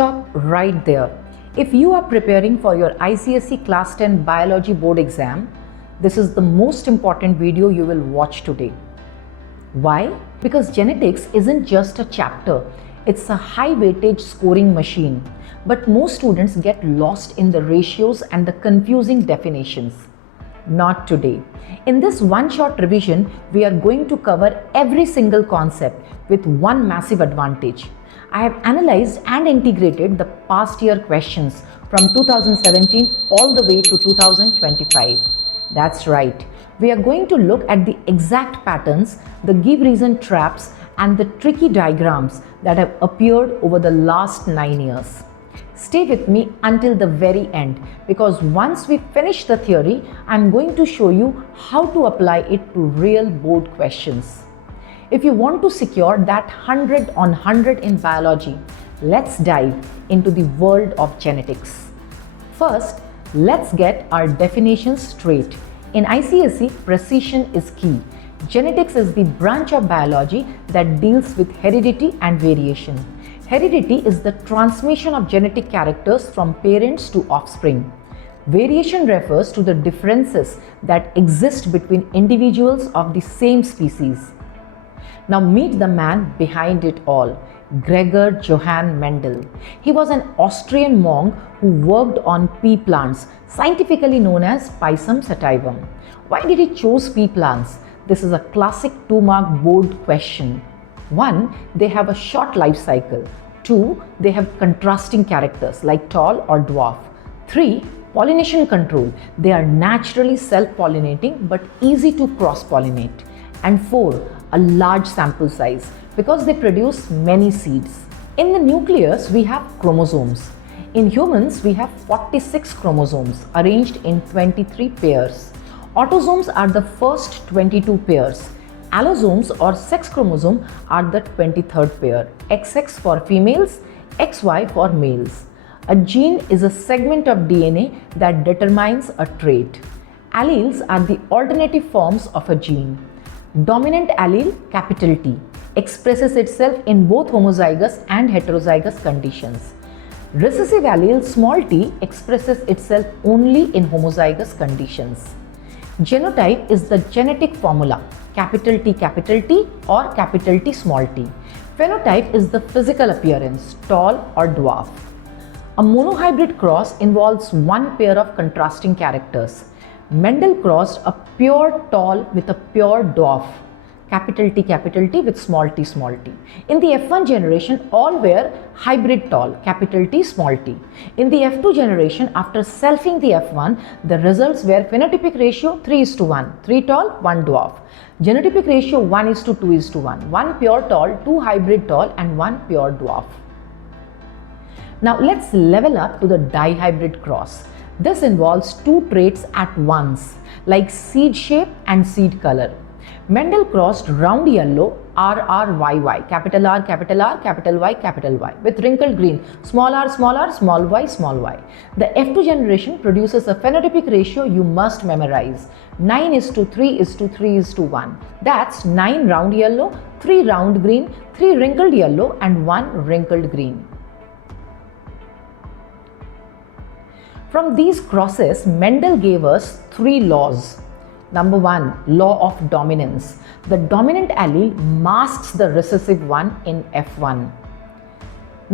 stop right there. If you are preparing for your ICSE Class 10 Biology Board exam, this is the most important video you will watch today. Why? Because genetics isn't just a chapter, it's a high weightage scoring machine. But most students get lost in the ratios and the confusing definitions. Not today. In this one-shot revision, we are going to cover every single concept with one massive advantage. I have analyzed and integrated the past year questions from 2017 all the way to 2025. That's right. We are going to look at the exact patterns, the give reason traps, and the tricky diagrams that have appeared over the last 9 years. Stay with me until the very end, because once we finish the theory, I'm going to show you how to apply it to real board questions. If you want to secure that 100 on 100 in biology, let's dive into the world of genetics. First, let's get our definitions straight. In ICSE, precision is key. Genetics is the branch of biology that deals with heredity and variation. Heredity is the transmission of genetic characters from parents to offspring. Variation refers to the differences that exist between individuals of the same species. Now meet the man behind it all, Gregor Johann Mendel. He was an Austrian monk who worked on pea plants, scientifically known as Pisum sativum. Why did he choose pea plants? This is a classic 2-mark board question. 1. They have a short life cycle. 2. They have contrasting characters like tall or dwarf. 3. Pollination control. They are naturally self-pollinating but easy to cross-pollinate. And 4. A large sample size because they produce many seeds. In the nucleus, we have chromosomes. In humans, we have 46 chromosomes arranged in 23 pairs. Autosomes are the first 22 pairs. Allosomes or sex chromosome are the 23rd pair. XX for females, XY for males. A gene is a segment of DNA that determines a trait. Alleles are the alternative forms of a gene. Dominant allele, capital T, expresses itself in both homozygous and heterozygous conditions. Recessive allele, small t, expresses itself only in homozygous conditions. Genotype is the genetic formula, capital T or capital T small t. Phenotype is the physical appearance, tall or dwarf. A monohybrid cross involves one pair of contrasting characters. Mendel crossed a pure tall with a pure dwarf, capital T with small t. In the F1 generation, all were hybrid tall, capital T small t. In the F2 generation, after selfing the F1, the results were phenotypic ratio 3:1, 3 tall, 1 dwarf. Genotypic ratio 1:2:1, 1 pure tall, 2 hybrid tall and 1 pure dwarf. Now let's level up to the dihybrid cross. This involves two traits at once, like seed shape and seed color. Mendel crossed round yellow RRYY, capital R, capital Y, with wrinkled green, small r, small y, small y. The F2 generation produces a phenotypic ratio you must memorize. 9:3:3:1. That's 9 round yellow, 3 round green, 3 wrinkled yellow and 1 wrinkled green. From these crosses, Mendel gave us 3 laws. Number 1, law of dominance. The dominant allele masks the recessive one in F1.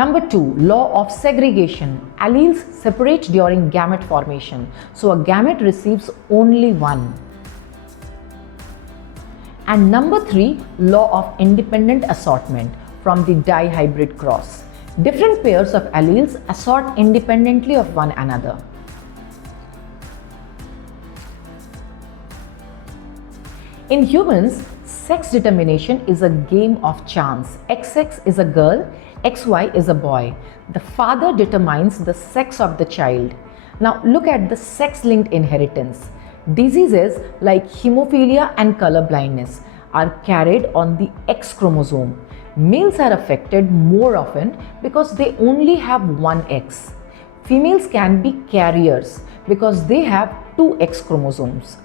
Number 2, law of segregation. Alleles separate during gamete formation, so a gamete receives only one. And number 3, law of independent assortment from the dihybrid cross. Different pairs of alleles assort independently of one another. In humans, sex determination is a game of chance. XX is a girl, XY is a boy. The father determines the sex of the child. Now look at the sex-linked inheritance. Diseases like Haemophilia and color blindness are carried on the X chromosome. Males are affected more often because they only have one X. Females can be carriers because they have two X chromosomes.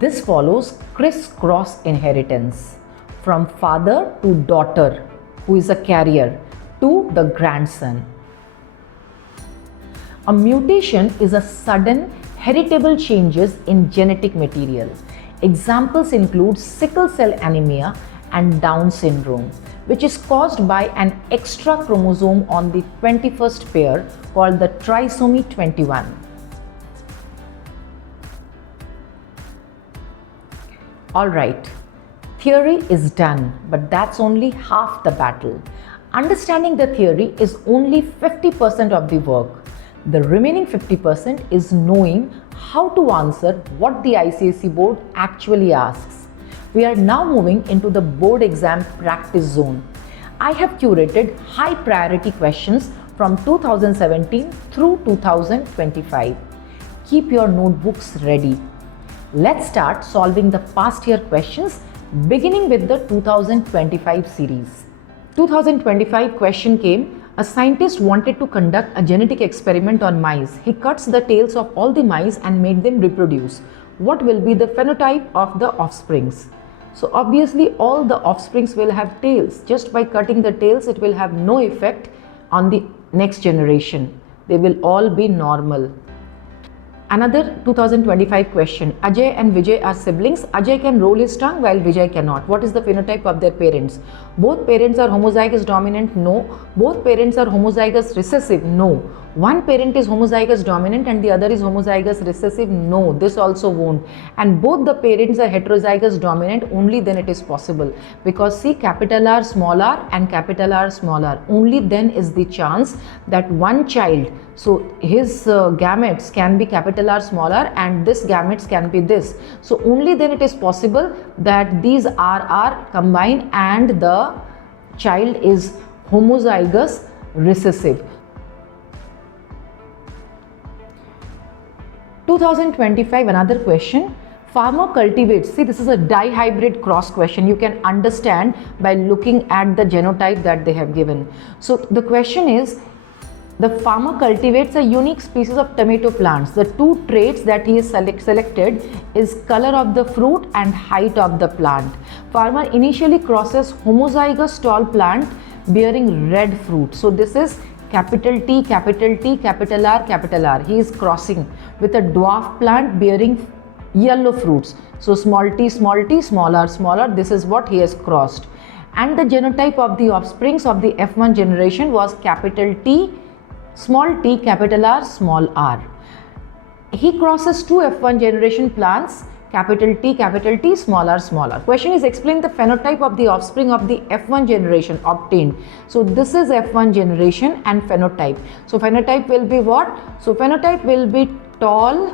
This follows criss-cross inheritance from father to daughter, who is a carrier, to the grandson. A mutation is a sudden heritable changes in genetic material. Examples include sickle cell anemia and Down syndrome, which is caused by an extra chromosome on the 21st pair called the trisomy 21. Alright, theory is done, but that's only half the battle. Understanding the theory is only 50% of the work. The remaining 50% is knowing how to answer what the ICSE board actually asks. We are now moving into the board exam practice zone. I have curated high priority questions from 2017 through 2025. Keep your notebooks ready. Let's start solving the past year questions beginning with the 2025 series. 2025 question came. A scientist wanted to conduct a genetic experiment on mice. He cuts the tails of all the mice and made them reproduce. What will be the phenotype of the offsprings? So obviously all the offsprings will have tails. Just by cutting the tails, it will have no effect on the next generation. They will all be normal. Another 2025 question. Ajay and Vijay are siblings. Ajay can roll his tongue while Vijay cannot. What is the phenotype of their parents? Both parents are homozygous dominant? No. Both parents are homozygous recessive? No. One parent is homozygous dominant and the other is homozygous recessive? No. This also won't. And both the parents are heterozygous dominant, only then it is possible. Because see, capital R small r and capital R small r. Only then is the chance that one child, so his gametes can be capital R small r and this gametes can be this. So only then it is possible that these RR combine and the child is homozygous recessive. 2025, another question. Farmer cultivates, see this is a dihybrid cross question. You can understand by looking at the genotype that they have given. So the question is, the farmer cultivates a unique species of tomato plants. The two traits that he is selected is color of the fruit and height of the plant. Farmer initially crosses homozygous tall plant bearing red fruit. So this is capital T, capital T, capital R, capital R. He is crossing with a dwarf plant bearing yellow fruits. So small t, small r, small r. This is what he has crossed. And the genotype of the offsprings of the F1 generation was capital T, small t, capital R, small r. He crosses two F1 generation plants, capital T, small r, small r. Question is, explain the phenotype of the offspring of the F1 generation obtained. So this is F1 generation and phenotype. So phenotype will be what? So phenotype will be tall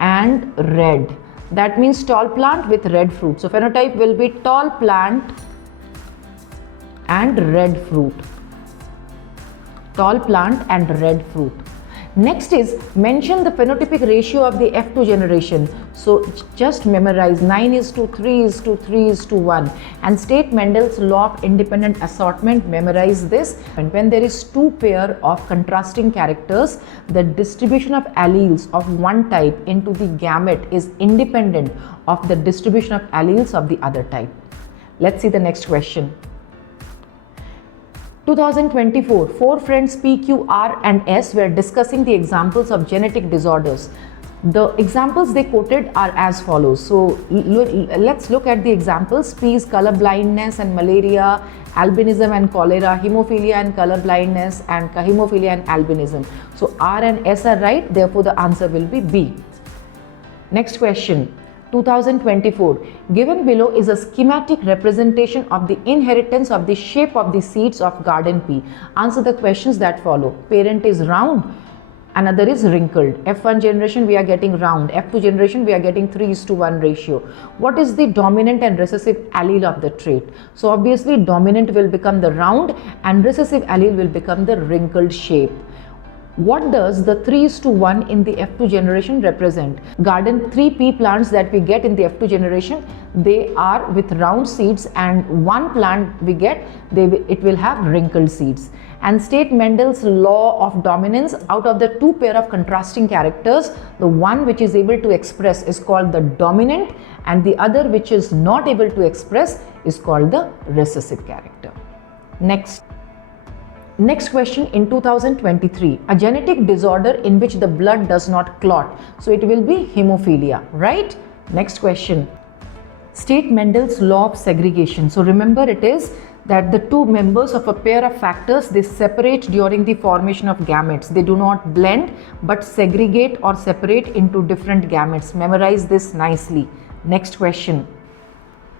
and red. That means tall plant with red fruit. So phenotype will be tall plant and red fruit. Tall plant and red fruit. Next is, mention the phenotypic ratio of the F2 generation. So just memorize 9:3:3:1 and state Mendel's law of independent assortment. Memorize this. And when there is two pair of contrasting characters, the distribution of alleles of one type into the gamete is independent of the distribution of alleles of the other type. Let's see the next question. 2024, four friends P, Q, R and S were discussing the examples of genetic disorders. The examples they quoted are as follows. So let's look at the examples. P is color blindness and malaria, albinism and cholera, hemophilia and color blindness, and hemophilia and albinism. So R and S are right, therefore the answer will be B. Next question. 2024. Given below is a schematic representation of the inheritance of the shape of the seeds of garden pea. Answer the questions that follow. Parent is round, another is wrinkled. F1 generation we are getting round, F2 generation we are getting 3:1 ratio. What is the dominant and recessive allele of the trait? So obviously dominant will become the round and recessive allele will become the wrinkled shape. What does the 3:1 in the F2 generation represent? Garden 3P plants that we get in the F2 generation, they are with round seeds, and one plant we get, it will have wrinkled seeds. And state Mendel's law of dominance. Out of the two pair of contrasting characters, the one which is able to express is called the dominant and the other which is not able to express is called the recessive character. Next. Next question in 2023, a genetic disorder in which the blood does not clot. So it will be hemophilia, right? Next question. State Mendel's law of segregation. So remember, it is that the two members of a pair of factors, they separate during the formation of gametes. They do not blend but segregate or separate into different gametes. Memorize this nicely. Next question.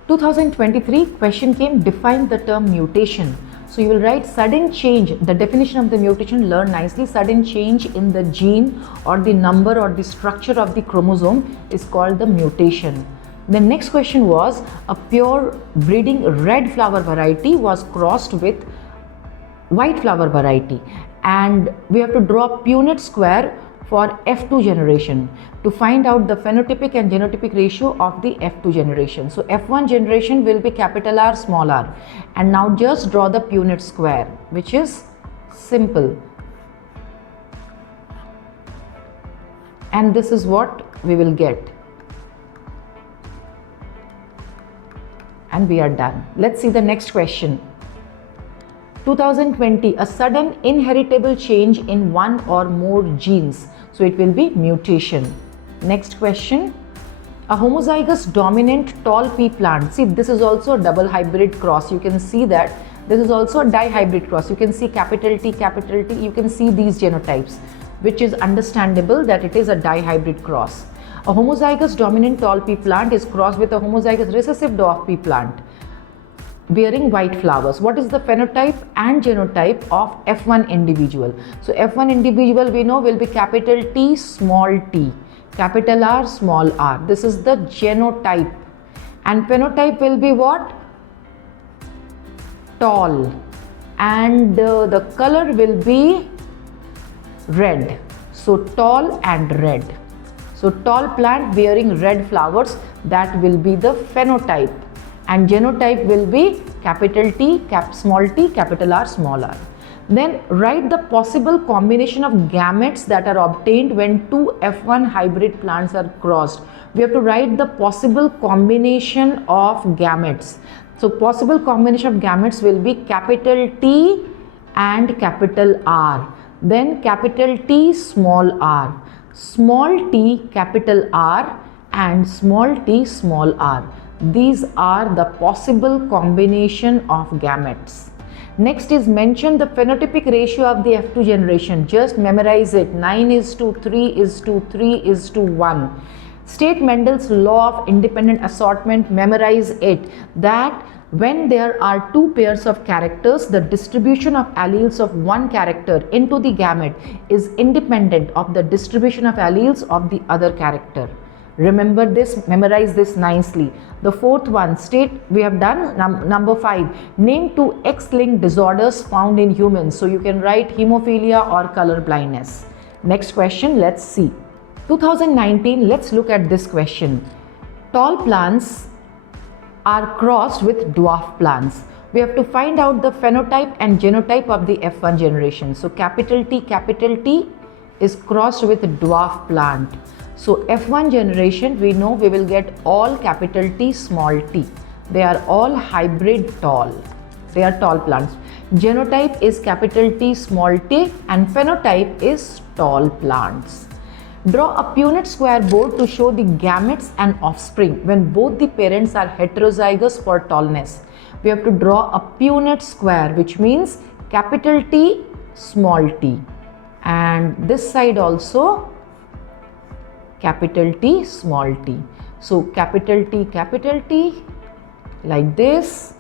2023 question came, define the term mutation. So you will write sudden change. The definition of the mutation, learn nicely. Sudden change in the gene or the number or the structure of the chromosome is called the mutation. The next question was, a pure breeding red flower variety was crossed with white flower variety, and we have to draw a Punnett square for F2 generation to find out the phenotypic and genotypic ratio of the F2 generation. So F1 generation will be capital R, small r, and now just draw the Punnett square, which is simple, and this is what we will get, and we are done. Let's see the next question. 2020, a sudden inheritable change in one or more genes. So it will be mutation. Next question. A homozygous dominant tall pea plant. See, this is also a double hybrid cross. You can see that this is also a dihybrid cross. You can see capital T, capital T. You can see these genotypes, which is understandable that it is a dihybrid cross. A homozygous dominant tall pea plant is crossed with a homozygous recessive dwarf pea plant bearing white flowers. What is the phenotype and genotype of F1 individual? So F1 individual we know will be capital T, small t, capital R, small r. This is the genotype, and phenotype will be what? Tall, and the color will be red. So tall and red. So tall plant bearing red flowers, that will be the phenotype, and genotype will be capital T, small t, capital R, small r. Then write the possible combination of gametes that are obtained when two F1 hybrid plants are crossed. We have to write the possible combination of gametes. So possible combination of gametes will be capital T and capital R. Then capital T, small r, small t, capital R, and small t, small r. These are the possible combination of gametes. Next is mention the phenotypic ratio of the F2 generation. Just memorize it. 9:3:3:1. State Mendel's law of independent assortment. Memorize it, that when there are two pairs of characters, the distribution of alleles of one character into the gamete is independent of the distribution of alleles of the other character. Remember this, memorize this nicely. The fourth one, state, we have done number 5. Name two X-linked disorders found in humans. So you can write hemophilia or color blindness. Next question, let's see. 2019, let's look at this question. Tall plants are crossed with dwarf plants. We have to find out the phenotype and genotype of the F1 generation. So capital T is crossed with dwarf plant. So F1 generation, we know we will get all capital T, small t. They are all hybrid tall. They are tall plants. Genotype is capital T, small t, and phenotype is tall plants. Draw a Punnett square board to show the gametes and offspring when both the parents are heterozygous for tallness. We have to draw a Punnett square, which means capital T, small t, and this side also capital T, small t. So capital T, like this,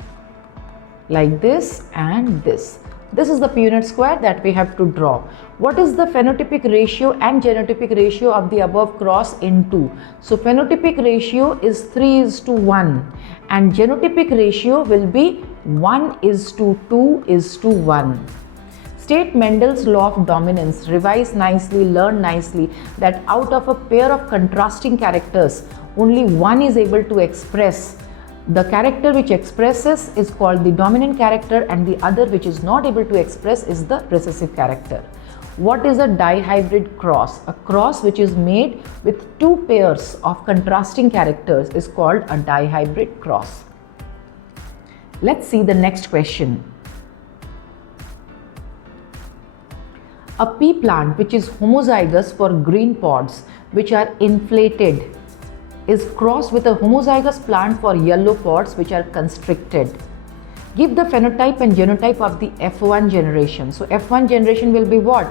and this. This is the Punnett square that we have to draw. What is the phenotypic ratio and genotypic ratio of the above cross in 2? So phenotypic ratio is 3:1 and genotypic ratio will be 1:2:1. State Mendel's law of dominance. Revise nicely, learn nicely that out of a pair of contrasting characters, only one is able to express. The character which expresses is called the dominant character, and the other which is not able to express is the recessive character. What is a dihybrid cross? A cross which is made with two pairs of contrasting characters is called a dihybrid cross. Let's see the next question. A pea plant which is homozygous for green pods which are inflated is crossed with a homozygous plant for yellow pods which are constricted. Give the phenotype and genotype of the F1 generation. So F1 generation will be what?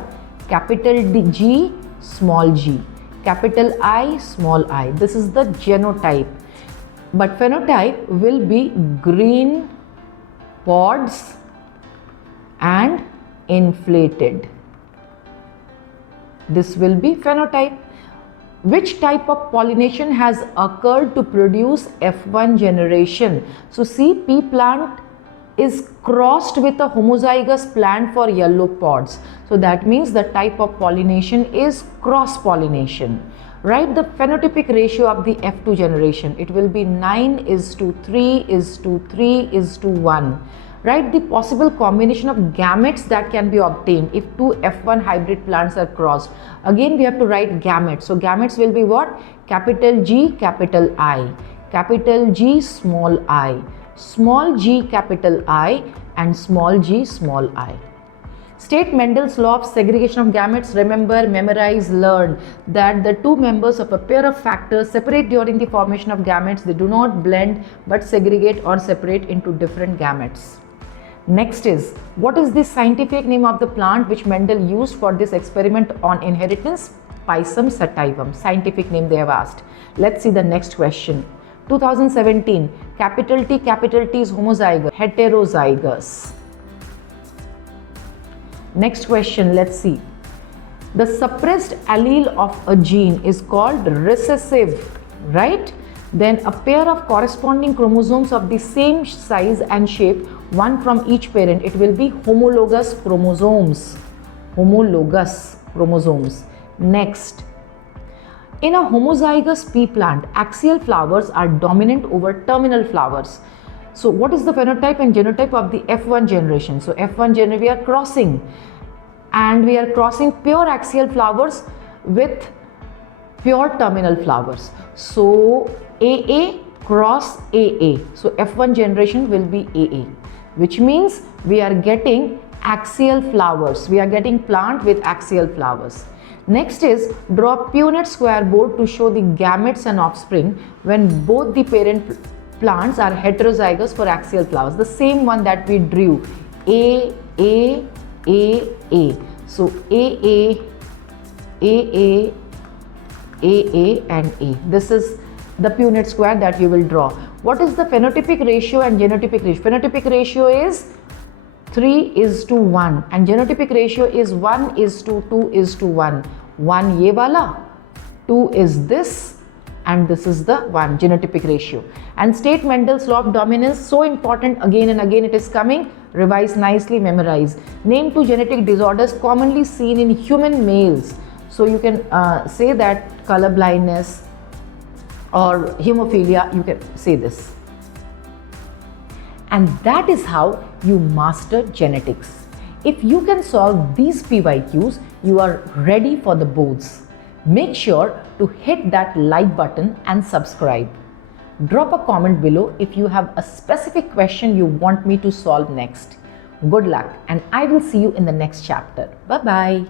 Capital G, small g. Capital I, small I. This is the genotype. But phenotype will be green pods and inflated. This will be phenotype. Which type of pollination has occurred to produce F1 generation? So see, pea plant is crossed with a homozygous plant for yellow pods. So that means the type of pollination is cross pollination. Write the phenotypic ratio of the F2 generation. It will be 9:3:3:1. Write the possible combination of gametes that can be obtained if two F1 hybrid plants are crossed. Again we have to write gametes. So gametes will be what? Capital G, capital I. Capital G, small I. Small g, capital I, and small g, small I. State Mendel's law of segregation of gametes. Remember, memorize, learn that the two members of a pair of factors separate during the formation of gametes. They do not blend but segregate or separate into different gametes. Next is, what is the scientific name of the plant which Mendel used for this experiment on inheritance? Pisum sativum. Scientific name they have asked. Let's see the next question. 2017, capital T is homozygous, heterozygous. Next question, let's see. The suppressed allele of a gene is called recessive, right? Then a pair of corresponding chromosomes of the same size and shape, one from each parent, it will be homologous chromosomes. Homologous chromosomes. Next, in a homozygous pea plant, axial flowers are dominant over terminal flowers. So what is the phenotype and genotype of the F1 generation? So F1 generation we are crossing, and we are crossing pure axial flowers with pure terminal flowers. So AA cross AA. So F1 generation will be AA, which means we are getting axial flowers. We are getting plant with axial flowers. Next is, draw Punnett square board to show the gametes and offspring when both the parent plants are heterozygous for axial flowers. The same one that we drew, A, A, A, A. So AA, AA, AA and A. This is the Punnett square that you will draw. What is the phenotypic ratio and genotypic ratio? Phenotypic ratio is 3:1 and genotypic ratio is 1:2:1. 1 ye wala, 2 is this, and this is the one genotypic ratio. And state Mendel's law of dominance, so important, again and again it is coming. Revise nicely, memorize. Name two genetic disorders commonly seen in human males. So you can say that color blindness or hemophilia, you can say this. And that is how you master genetics. If you can solve these PYQs, you are ready for the boards. Make sure to hit that like button and subscribe. Drop a comment below if you have a specific question you want me to solve next. Good luck, and I will see you in the next chapter. Bye-bye.